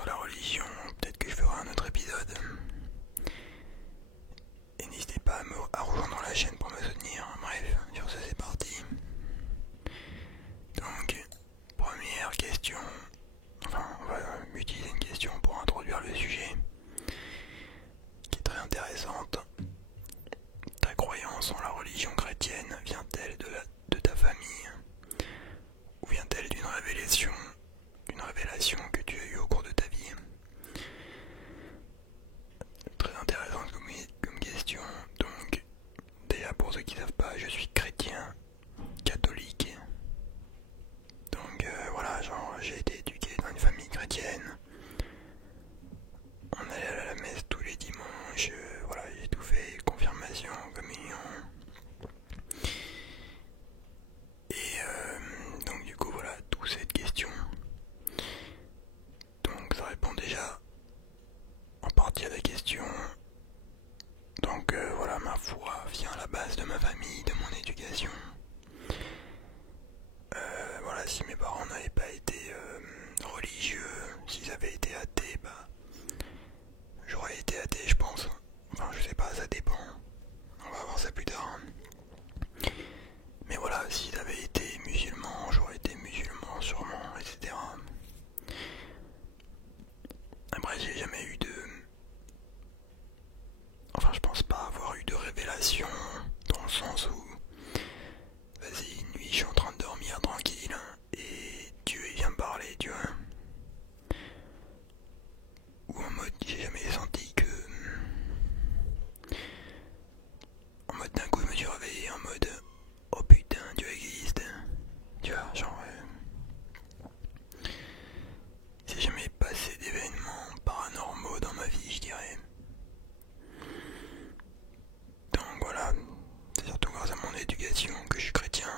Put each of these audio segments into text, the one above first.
sur la religion, peut-être que je ferai un autre épisode. Et n'hésitez pas à rejoindre la chaîne pour me soutenir. Bref, sur ce c'est parti. Donc, première question. Enfin, on va utiliser une question pour introduire le sujet, qui est très intéressante. Ta croyance en la religion chrétienne vient-elle de ta famille, ou vient-elle d'une révélation que tu as eue au cours de ta vie? Très intéressante comme question. Donc, déjà pour ceux qui ne savent pas, je suis chrétien, catholique. Donc voilà, genre j'ai été éduqué dans une famille chrétienne. On allait à la messe tous les dimanches, voilà, j'ai tout fait, confirmation, communion. Et donc du coup voilà, toute cette question. Donc ça répond déjà en partie à la question. Donc voilà, ma foi vient à la base de ma famille, de mon éducation. Voilà, si mes parents n'avaient pas été religieux, s'ils avaient été athées, bah j'aurais été athée je pense. Enfin je sais pas, ça dépend. On va voir ça plus tard. Mais voilà, s'ils avaient été musulmans, j'aurais été musulman sûrement, etc. Après j'ai jamais eu de... Enfin je pense pas avoir eu de révélation, dans le sens où... Vas-y, une nuit je suis en train de dormir tranquille, et Dieu il vient me parler, tu vois. Ou en mode j'ai jamais senti que... En mode d'un coup je me suis réveillé en mode... Oh putain, Dieu existe. Tu vois, genre... J'ai jamais passé d'événements paranormaux dans ma vie, je dirais. Donc voilà, c'est surtout grâce à mon éducation que je suis chrétien.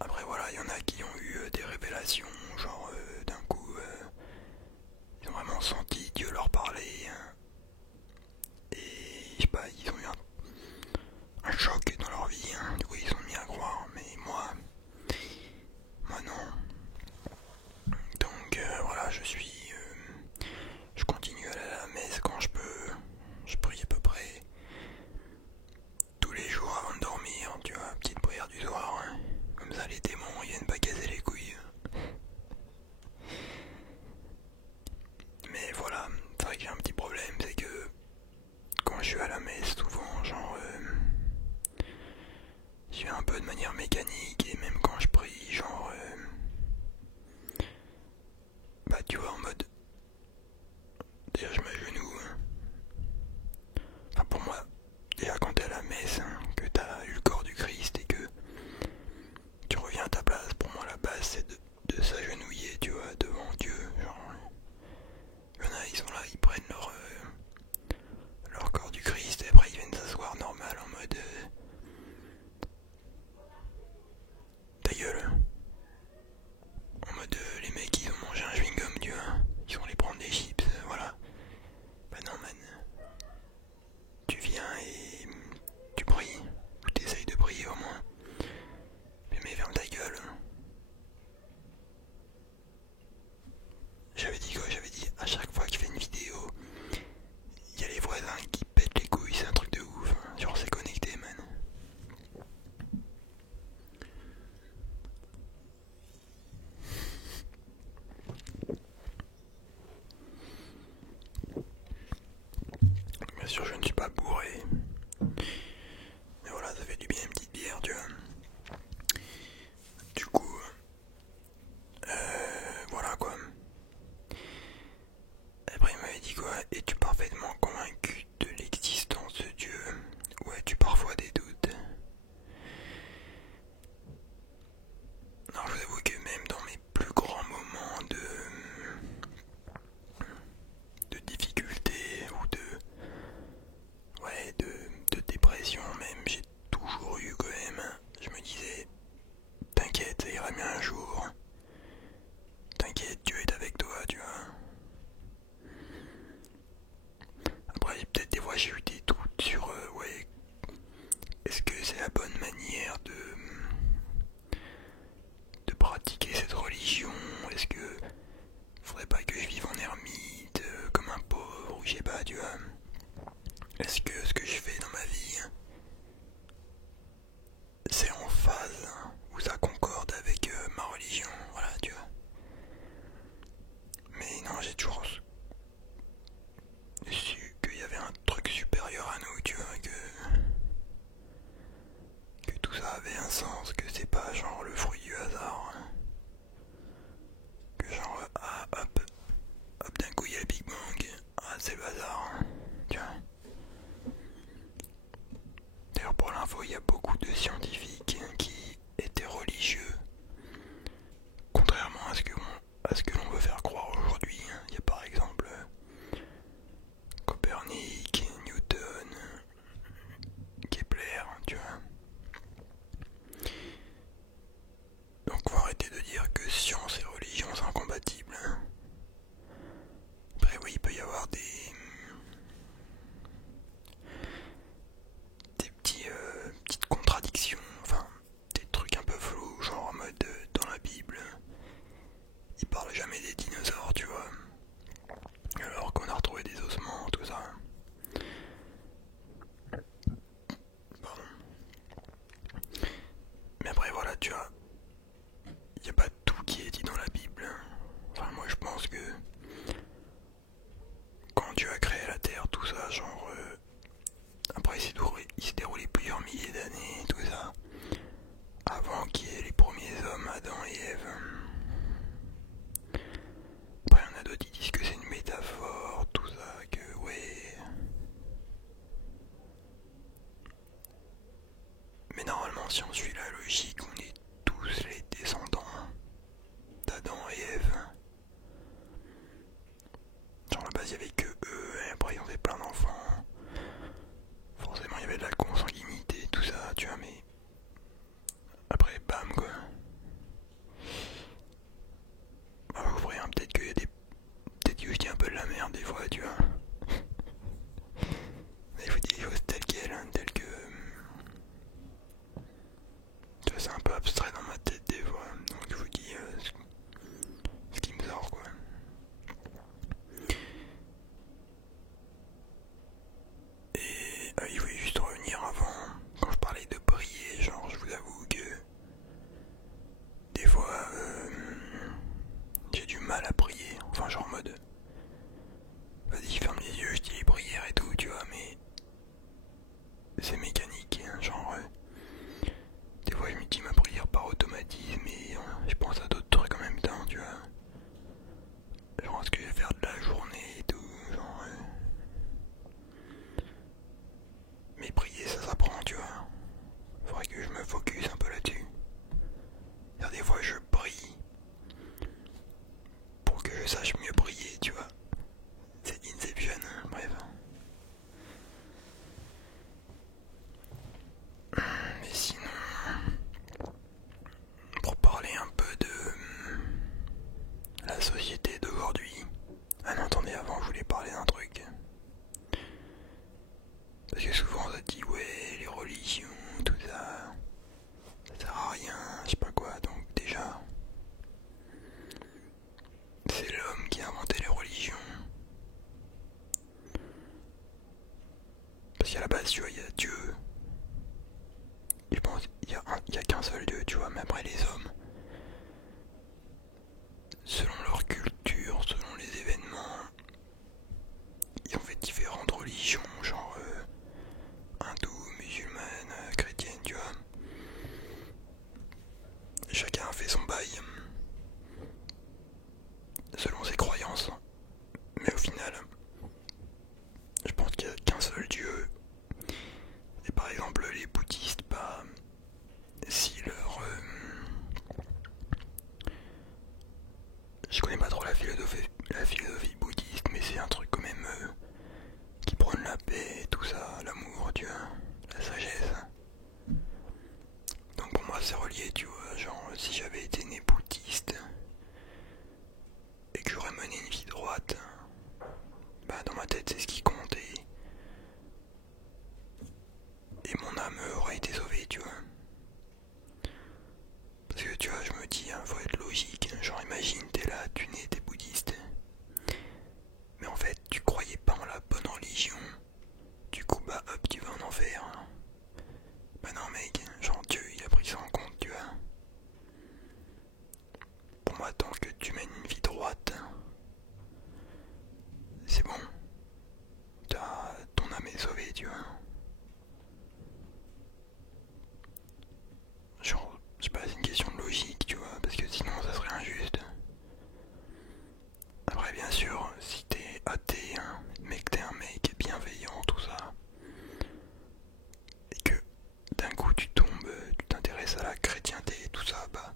Après voilà, il y en a qui ont eu des révélations, genre d'un coup, ils ont vraiment senti Dieu leur parler. Et je sais pas, ils ont eu un choc dans leur vie, du coup ils sont mis à croire, mais moi non. Donc voilà, je continue à aller à la messe quand je peux. Je prie à peu près tous les jours avant de dormir, tu vois, petite prière du soir. Comme ça les démons ils viennent pas casser les couilles. Mais voilà, c'est vrai que j'ai un petit problème, c'est que quand je suis à la messe, souvent, genre, je vais un peu de manière mécanique, et même quand je prie, genre, bah tu vois, en mode, déjà je m'agenouille. Enfin pour moi, déjà quand t'es à la messe, que t'as eu le corps du Christ et que tu reviens à ta place, pour moi la base c'est de s'agenouiller, tu vois, devant Dieu. Genre, il y en a, ils sont là, ils prennent leur corps du Christ et après ils viennent s'asseoir normal en mode ta gueule. En mode les mecs ils ont mangé un chewing-gum, tu vois, ils vont aller prendre des chips, voilà. Bah non man, tu viens et tu pries, ou t'essayes de prier au moins. Mais ferme ta gueule. J'avais dit quoi? J'avais dit à chaque fois qu'il fait une vidéo, il y a les voisins qui pètent les couilles, c'est un truc de ouf. Genre c'est connecté man. Bien sûr je ne suis pas bourré. Mais voilà, ça fait du bien une petite bière, tu vois. Du coup, voilà quoi. Après il m'avait dit quoi? Es-tu parfaitement convaincu de l'existence de Dieu? Ou as-tu parfois des doutes? Non, je vous avoue que même dans mes plus grands moments de difficulté ou de dépression même, j'ai toujours eu quand même, je me disais, t'inquiète, ça ira bien un jour. T'inquiète, Dieu est avec toi, tu vois. toujours su qu'il y avait un truc supérieur à nous, tu vois, que tout ça avait un sens, que c'est pas genre le fruit du hasard, hein. Que genre, ah, hop, d'un coup il y a le Big Bang, ah, c'est le hasard, hein. Tu vois. D'ailleurs, pour l'info, il y a beaucoup de scientifiques qui étaient religieux, contrairement à ce que l'on veut faire croire aujourd'hui. Il y a par exemple Copernic, Newton, Kepler, tu vois. Donc faut arrêter de dire que science et religion sont incompatibles. Après oui, il peut y avoir des petites contradictions, enfin des trucs un peu flous, genre en mode dans la Bible, il parle jamais des dinosaures, tu vois. Alors qu'on a retrouvé des ossements, tout ça. Pardon. Mais après voilà, tu vois, il n'y a pas tout qui est dit dans la Bible. Enfin moi je pense que quand Dieu a créé la Terre, tout ça, genre après il s'est déroulé plusieurs milliers d'années, tout ça, avant qu'il y ait les premiers hommes, Adam et Ève. Après il y en a d'autres qui disent que c'est une métaphore, tout ça, que ouais. Mais normalement si on suit la logique, on est tous les descendants d'Adam et Ève. Genre à la base il y avait que eux, et après ils ont fait plein d'enfants. Forcément il y avait de la consanguinité, tout ça, tu vois, mais après bam quoi. Bah vous voyez, hein, peut-être qu'il y a des. Peut-être que je dis un peu de la merde des fois, tu vois. Mais je vous dis les choses telles quelles, hein, telles que. Tu vois, c'est un peu abstrait dans ma tête des fois. Donc je vous dis ce qui me sort quoi. Et il voulait juste revenir avant, quand je parlais de prier, genre je vous avoue que des fois j'ai du mal à prier, enfin genre en mode vas-y ferme les yeux, je dis les prières et tout, tu vois, mais c'est mécanique, hein, genre des fois je me dis ma prière par automatisme et je pense à d'autres trucs en même temps, tu vois, genre ce que je vais faire de la journée et tout, genre mais prier ça s'apprend, tu vois, faudrait que je me focus un peu là-dessus. Des fois je prie pour que je sache mieux prier, tu vois. C'est Inception, hein, bref. Mais sinon, pour parler un peu de la société d'aujourd'hui. Ah non, attendez, avant je voulais parler d'un truc. Parce que souvent on se dit ouais, les religions, tout ça, ça sert à rien, je sais pas quoi. Donc déjà, c'est l'homme qui a inventé les religions. Parce qu'à la base, tu vois, il y a Dieu. Je pense il y a qu'un seul Dieu, tu vois, mais après les hommes, selon leur culture, selon les événements, ils ont fait différentes religions, genre hindou, musulmane, chrétienne, tu vois. Chacun a fait son bail, selon ses croyances. Mais au final, je pense qu'il n'y a qu'un seul Dieu. Et par exemple, les bouddhistes, bah, si je connais pas trop la philosophie bouddhiste, mais c'est un truc quand même qui prône la paix, tout ça, l'amour, tu vois, la sagesse. Donc pour moi c'est relié, tu vois, genre si j'avais été né bouddhiste et que j'aurais mené une vie droite, bah dans ma tête c'est ce qui compte et mon âme aurait été sauvée, tu vois. Parce que tu vois, je me dis, hein, faut être logique, genre imagine, t'es là, tu nais, t'es bouddhiste, mais en fait tu croyais pas en la bonne religion, du coup bah hop tu vas en enfer. Bah non mec, genre Dieu il a pris ça en compte, tu vois. Pour moi tant que tu mènes une vie droite, Après, bien sûr, si t'es athée, hein, mais que t'es un mec bienveillant, tout ça, et que d'un coup tu tombes, tu t'intéresses à la chrétienté et tout ça, bah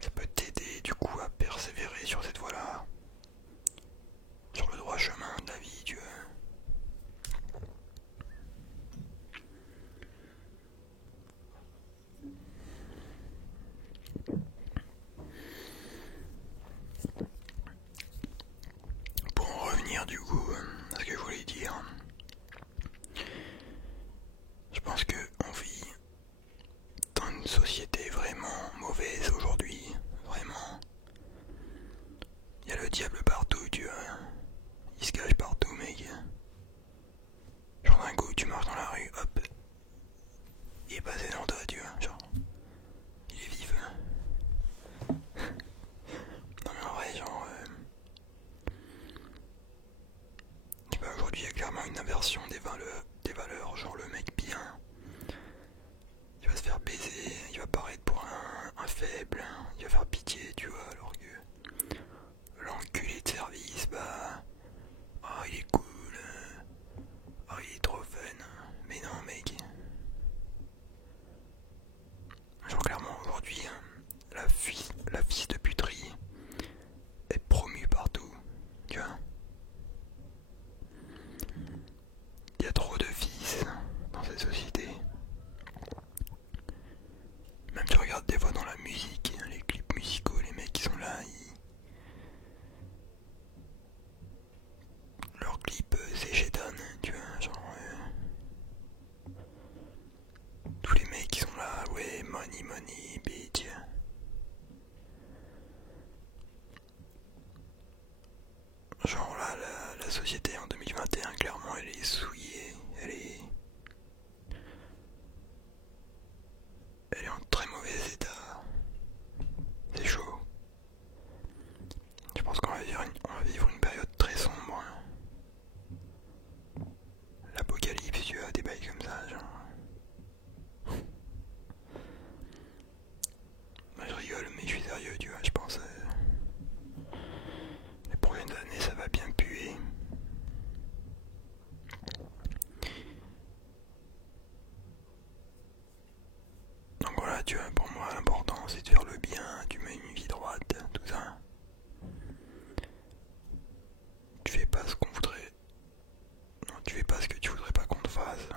ça peut t'aider du coup à persévérer sur cette voie-là, sur le droit chemin de la vie, tu vois. Pour en revenir du coup à ce que je voulais dire, je pense que on vit dans une société vraiment mauvaise aujourd'hui, vraiment. Il y a le diable partout, tu vois. Il se cache partout, mec. Genre d'un coup, tu marches dans la rue, hop, il est passé dans toi, tu vois. Genre, il est vif. Non mais en vrai, genre, tu vois, aujourd'hui, il y a clairement une inversion des valeurs, genre le mec bien, il va se faire baiser, il va paraître pour un faible, il va faire pitié, tu vois, alors que l'enculé de service, bah, oh il est cool, oh il est trop fun, mais non mec, genre clairement aujourd'hui, hein, la fille de puterie est promue partout, tu vois. Il y a trop de fils dans cette société. Même tu regardes des fois dans la musique, hein, les clips musicaux, les mecs qui sont là, leurs clips c'est Shetan, tu vois, genre tous les mecs qui sont là, ouais, money, money, bitch. Genre là, la société en 2021, clairement, elle est souillée, elle est en très mauvais état. C'est chaud. Je pense qu'on va vivre une période très sombre, hein. L'apocalypse, tu vois, des bails comme ça, genre. Moi je rigole, mais je suis sérieux, tu vois, je pense. Les prochaines années, ça va bien puer. Donc voilà, tu vois, pour moi, l'important c'est de faire le bien, tu mets une vie droite, tout ça. Tu fais pas ce qu'on voudrait. Non, tu fais pas ce que tu voudrais pas qu'on te fasse.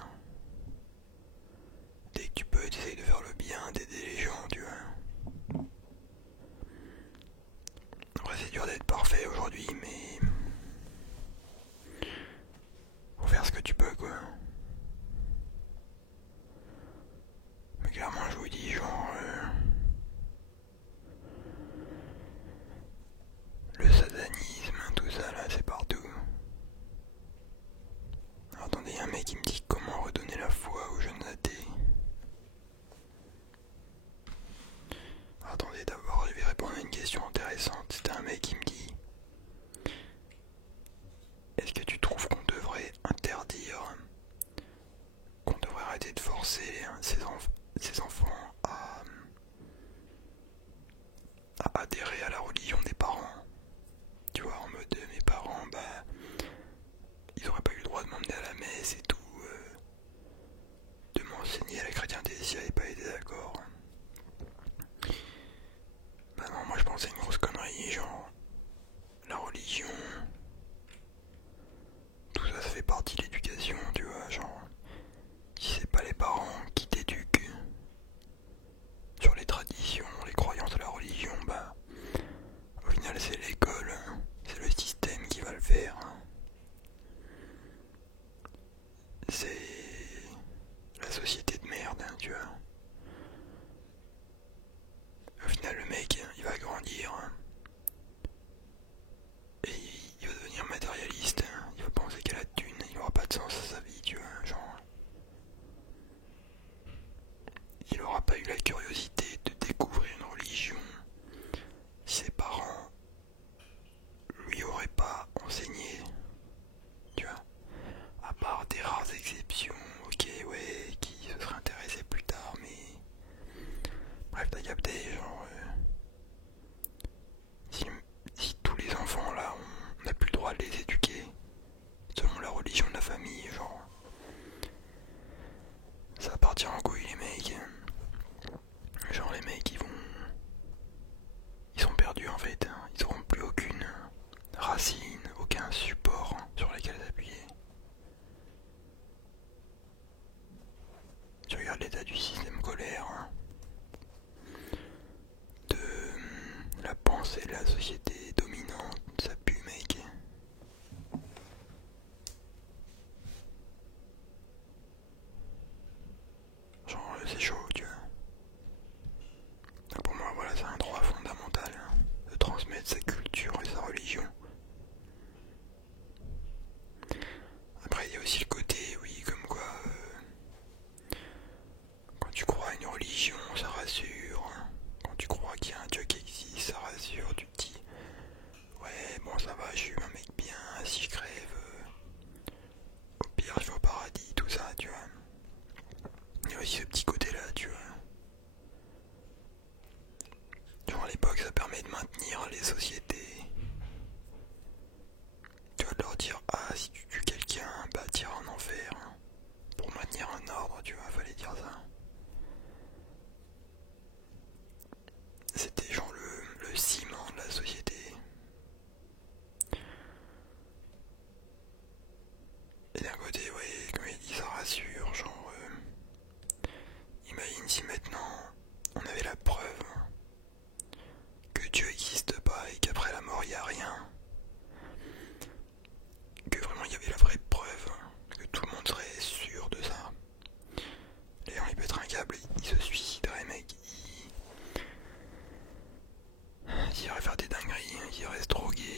Dès que tu peux, tu essayes de faire le bien, d'aider les gens, tu vois. Après, c'est dur d'être parfait aujourd'hui, mais faut faire ce que tu peux, quoi. Mais clairement, je vous dis, genre, le satanisme, tout ça là, c'est partout. Alors, attendez, y a un mec qui me dit comment redonner la foi aux jeunes athées. Alors, attendez, d'abord, je vais répondre à une question intéressante. C'était un mec qui me dit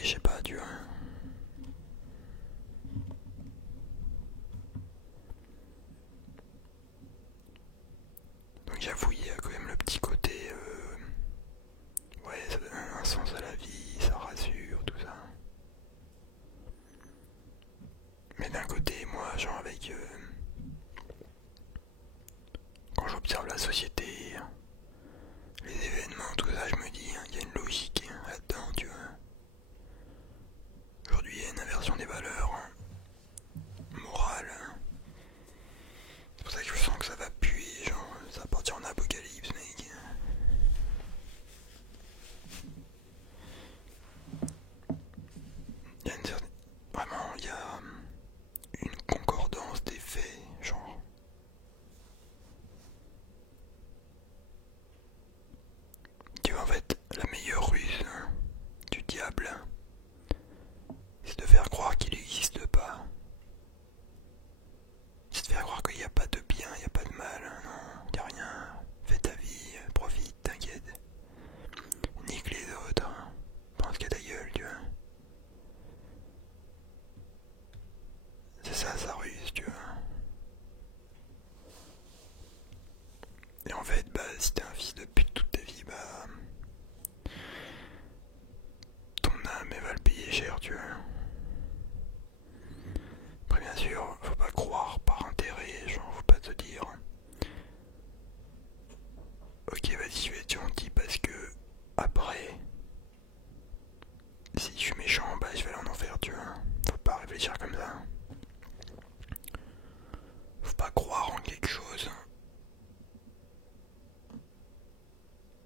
je sais pas, tu vois. Donc j'avoue, il y a quand même le petit côté, ouais, ça donne un sens à la vie, ça rassure, tout ça. Mais d'un côté, moi, genre avec, quand j'observe la société, les événements, tout ça, je me dis, il y a une logique là-dedans, tu vois. Aujourd'hui, il y a une inversion des valeurs morales. C'est pour ça que je sens que ça va puer, genre, ça va partir en apocalypse, mec. Il y a une certaine... Vraiment, il y a une concordance des faits, genre. Tu vois, en fait, la meilleure ruse du diable, c'est de faire croire qu'il n'existe pas. C'est de faire croire qu'il n'y a pas de bien, il n'y a pas de mal, non, il n'y a rien. Fais ta vie, profite, t'inquiète. Nique les autres, pense qu'à ta gueule, tu vois. C'est ça sa ruse, tu vois. Et en fait, bah, si t'es un fils de pute toute ta vie, bah, ton âme, elle va le payer cher, tu vois. Après, bien sûr, faut pas croire par intérêt, genre, faut pas te dire ok, vas-y, je vais être gentil parce que après, si je suis méchant, bah, je vais aller en enfer, tu vois. Faut pas réfléchir comme ça. Faut pas croire en quelque chose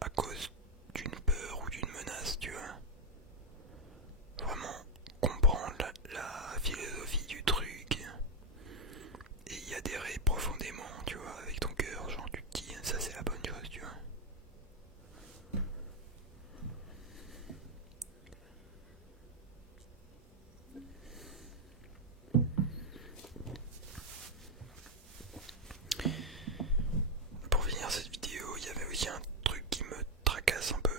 à cause d'une peur ou d'une menace, tu vois. Vraiment comprendre la philosophie du truc et y adhérer profondément, tu vois, avec ton cœur, genre tu te dis ça c'est la bonne chose, tu vois. Pour finir cette vidéo, il y avait aussi un truc qui me tracasse un peu.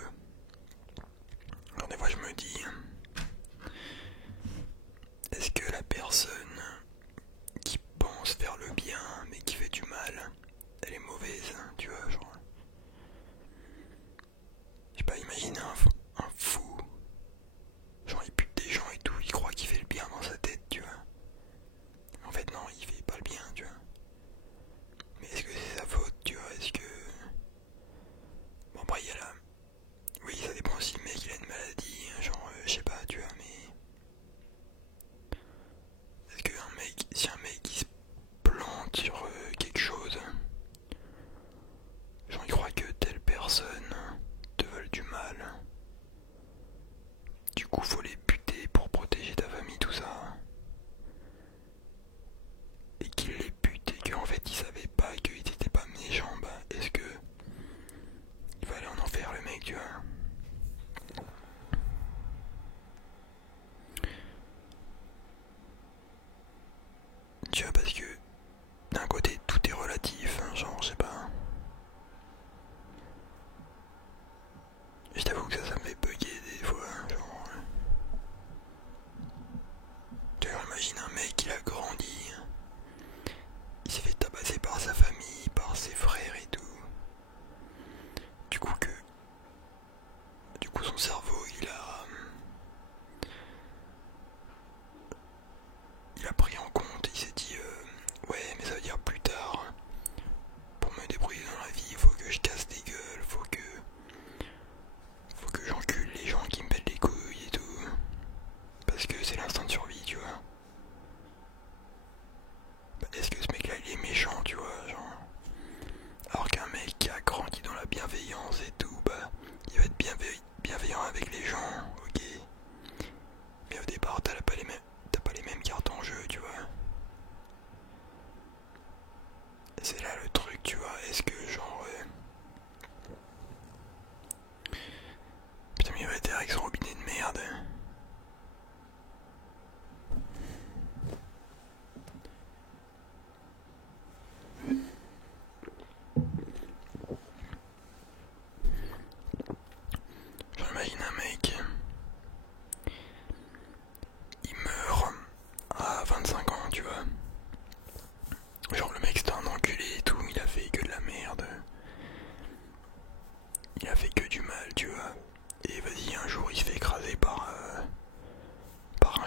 Alors des fois je me dis, est-ce que la personne qui pense faire le bien mais qui fait du mal, elle est mauvaise, tu vois, genre. Je sais pas, imagine un fou, genre il bute des gens et tout, il croit qu'il fait le bien dans sa tête, tu vois. En fait non, il fait pas le bien, tu vois. Mais est-ce que c'est sa faute, tu vois, est-ce que... Bon après il y a là... Oui, ça dépend si le mec il a une maladie, genre, je sais pas, tu vois, mais... Est-ce que si un mec il se plante sur quelque chose,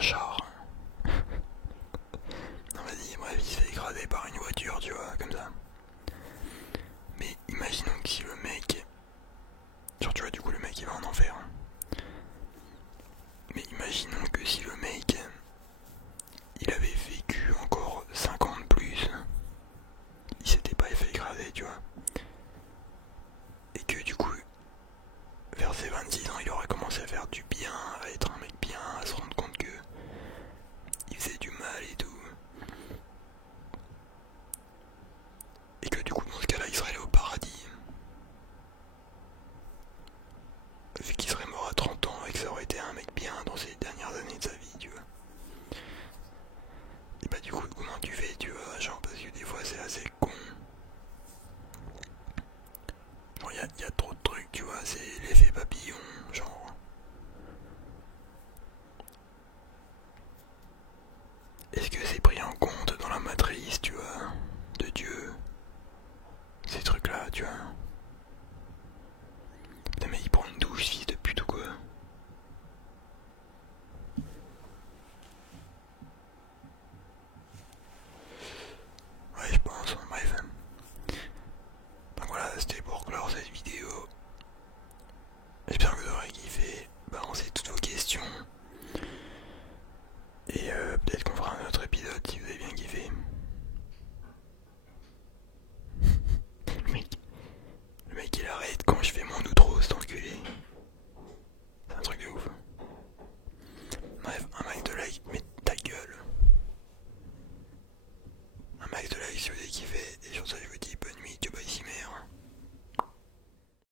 un char. Non vas-y, bref, il se fait écraser par une voiture, tu vois, comme ça. Mais imaginons que si le mec... Genre tu vois, du coup le mec il va en enfer. Mais imaginons que si le mec... Il avait vécu encore 5 ans de plus, il s'était pas fait écraser, tu vois. Et que du coup, vers ses 26 ans, il aurait commencé à faire du bien, à être un mec bien, à se rendre compte que il faisait du mal et tout. Et que du coup, dans ce cas-là, il serait allé au paradis. Vu qu'il serait mort à 30 ans et que ça aurait été un mec bien dans ses dernières années de sa vie, tu vois. Et bah du coup, comment tu fais, tu vois, genre parce que des fois c'est assez con. Genre y a trop de trucs, tu vois, c'est l'effet papillon, genre. Est-ce que c'est pris en compte dans la matrice, tu vois, de Dieu? Ces trucs-là, tu vois. Putain mais il prend une douche, fils de pute ou quoi? Ouais, je pense, bref. Donc voilà, c'était pour clore cette vidéo. J'espère que vous aurez kiffé. Balancez toutes vos questions. Et peut-être qu'on fera un autre épisode si vous avez bien kiffé. Le mec il arrête quand je fais mon outro, cet enculé. C'est un truc de ouf. Bref, un max de like, mais ta gueule. Un max de like si vous avez kiffé. Et sur ça je vous dis